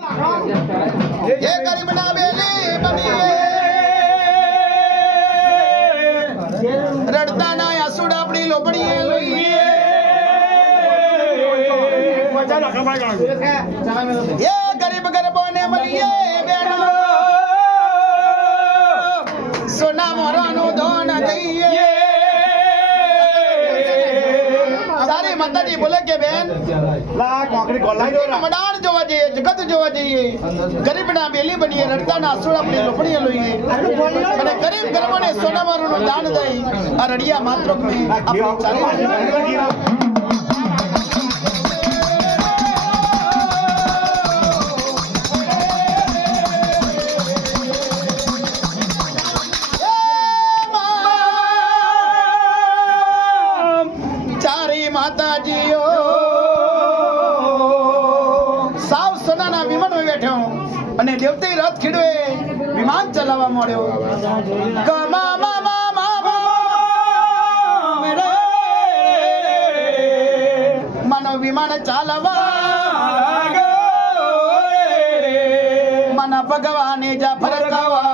ये गरीब ना बेली बनिए रड़ता ना आसूड़ा अपनी लोबड़िए लोइए ये गरीब गरीबों ने मलिए बेटा सोना मोरानो धन दइए सारी माताजी बोले के बेन ला कोकरी गोलाई दो ना मडार जोवा जइए जगत जोवा जइए गरीब ना बेली बनिए रड़ता ना आसूड़ा अपनी लोबड़िए लोइए અને ગરીબ ગરીબોને સોના મોરાનું દાન દઈ આ રડિયા માત્રોક में अपनी चाली માતાજીઓ સાવ સોનાના વિમાનમાં બેઠો અને દેવતી રથ ખીડવે વિમાન ચલાવવા મળ્યો કમા મામા મામા માનો વિમાન ચાલવા મના ભગવાને જા ફરકાવા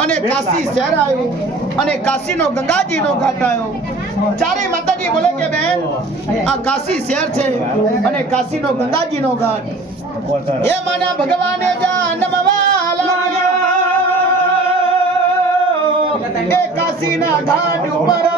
અને કાશી શહેર આવ્યો અને કાશીનો ગંગાજીનો ઘાટ આવ્યો ચારે માતાજી બોલે કે બેન આ કાશી શહેર છે અને કાશીનો ગંગાજીનો ઘાટ એ માના ભગવાને જન્મવા લાગ્યા એ કાશીના ઘાટ ઉપર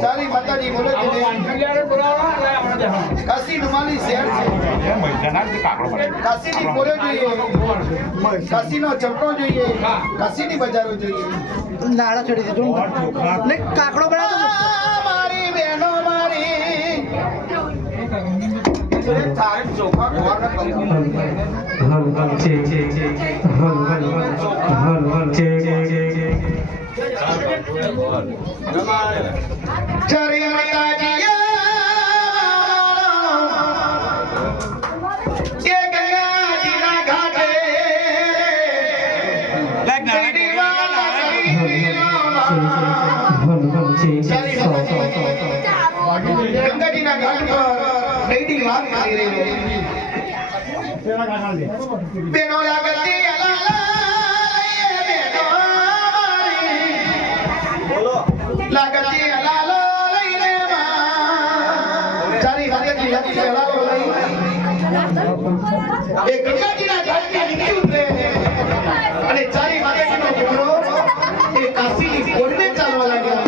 ચાલી માતાજી બોલે કે કાશી નુમાલી શહેર છે કાશીની પોરે જોઈએ કાશીનો ચપટો જોઈએ કાશીની બજારો જોઈએ નાળા ચડી દીધું ને કાકડો બનાવતો મારી બહેનો મારી તારે ચોખા ચારે માતાજી ગંગાજીના ઘાટ પર પ્રીતિ વાત કરી રહ્યો બેનો લાગતી લાગતી અલાલો લઈને ચારી વાગેથી લાગતી અલાલો લઈ એ ગંગાજીના ઘાટથી નીકળી ઉતરે અને ચારી વાગેનો ઘોડો એ કાશીની કોડને ચાલવા લાગ્યો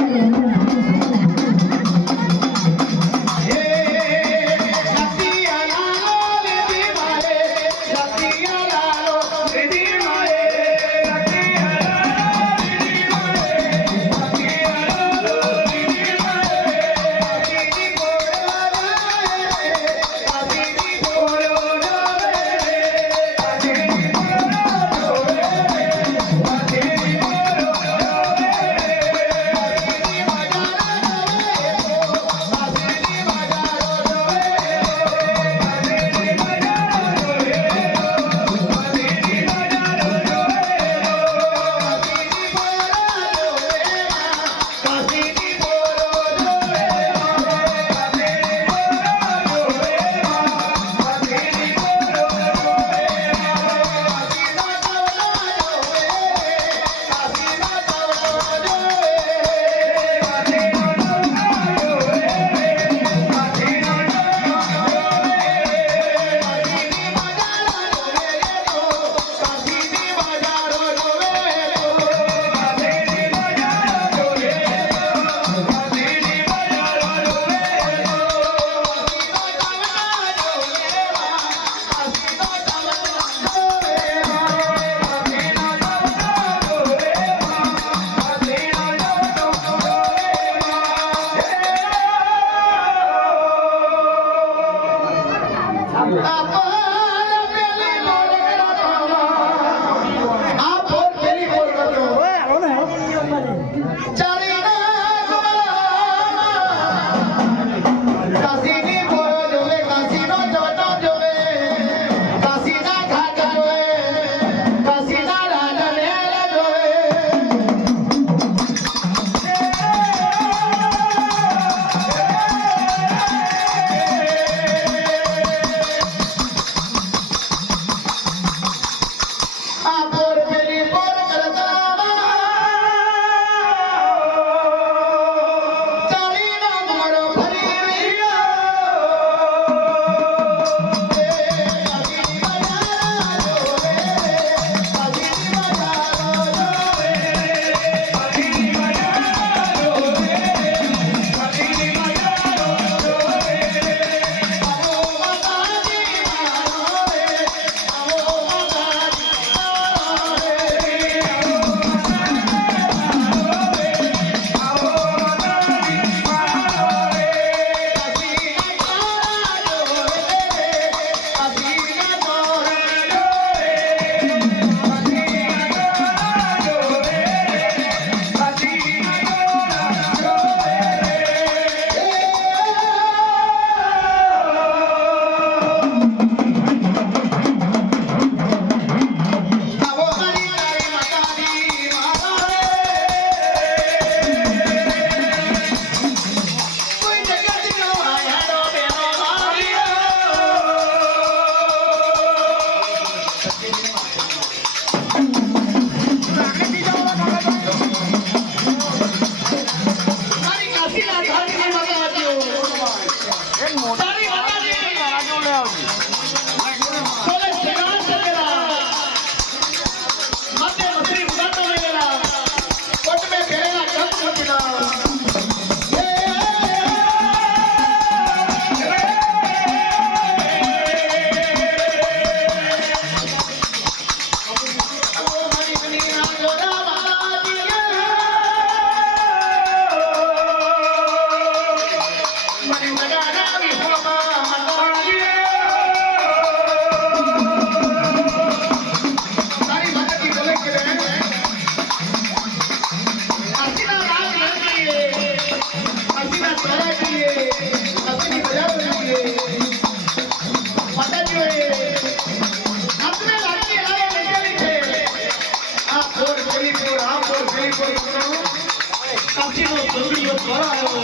કાશીનો સુંદરીયો દ્વારા આવ્યો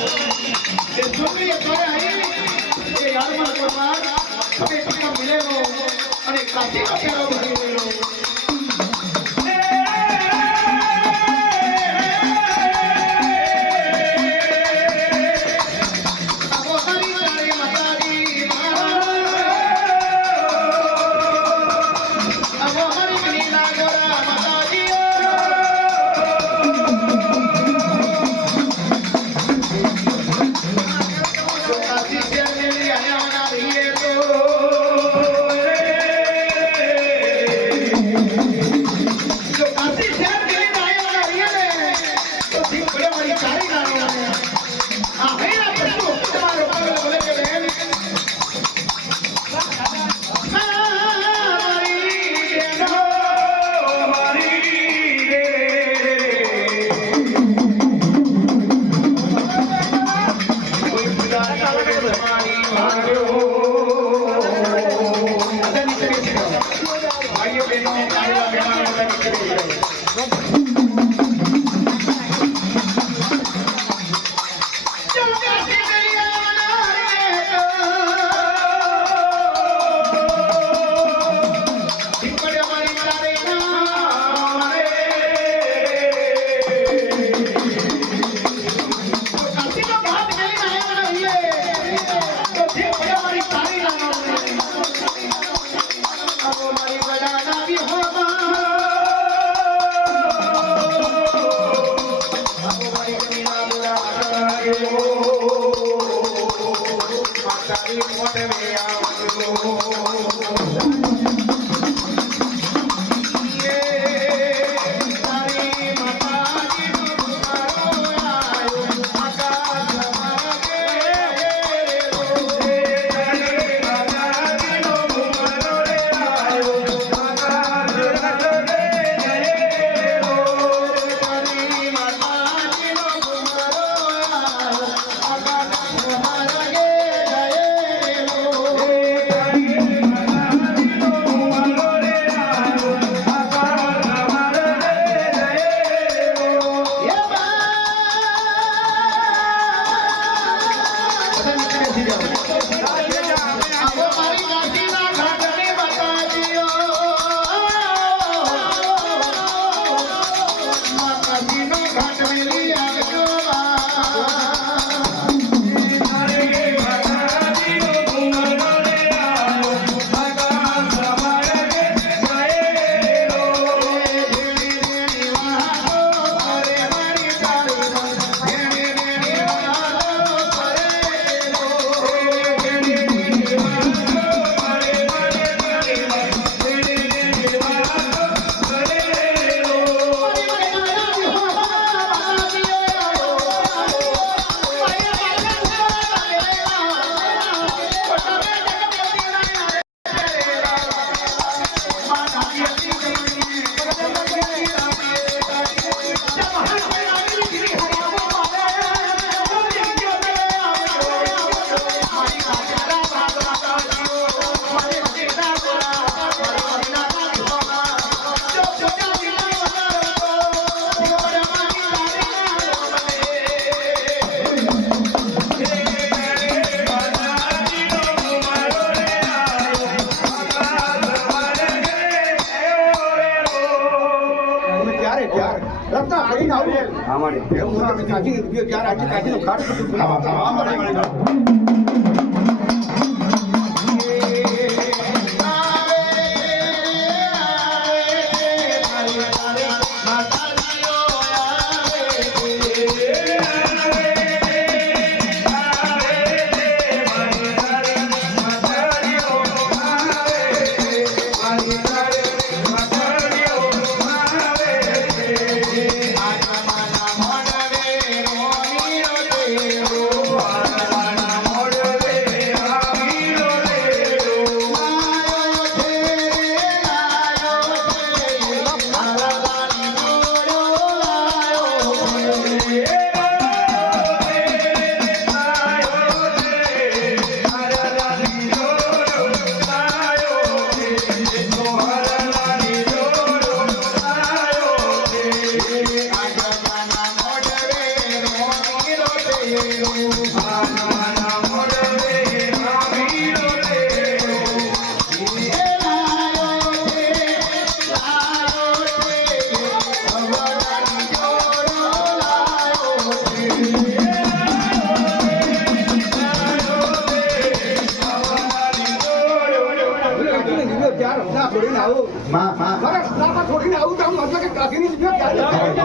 એ સુંદરીય દ્વારા આવી એ યાદમાં પરમાર હવે ટીકો મિલેલો અને કાશીનો ફેરો ભરેલો મોડ ત્યાં રમતા છોડીને આવું માં મારા રમતા છોડીને આવું તો આમ મતલબ કે કાકીની જીભે ક્યાં જશે?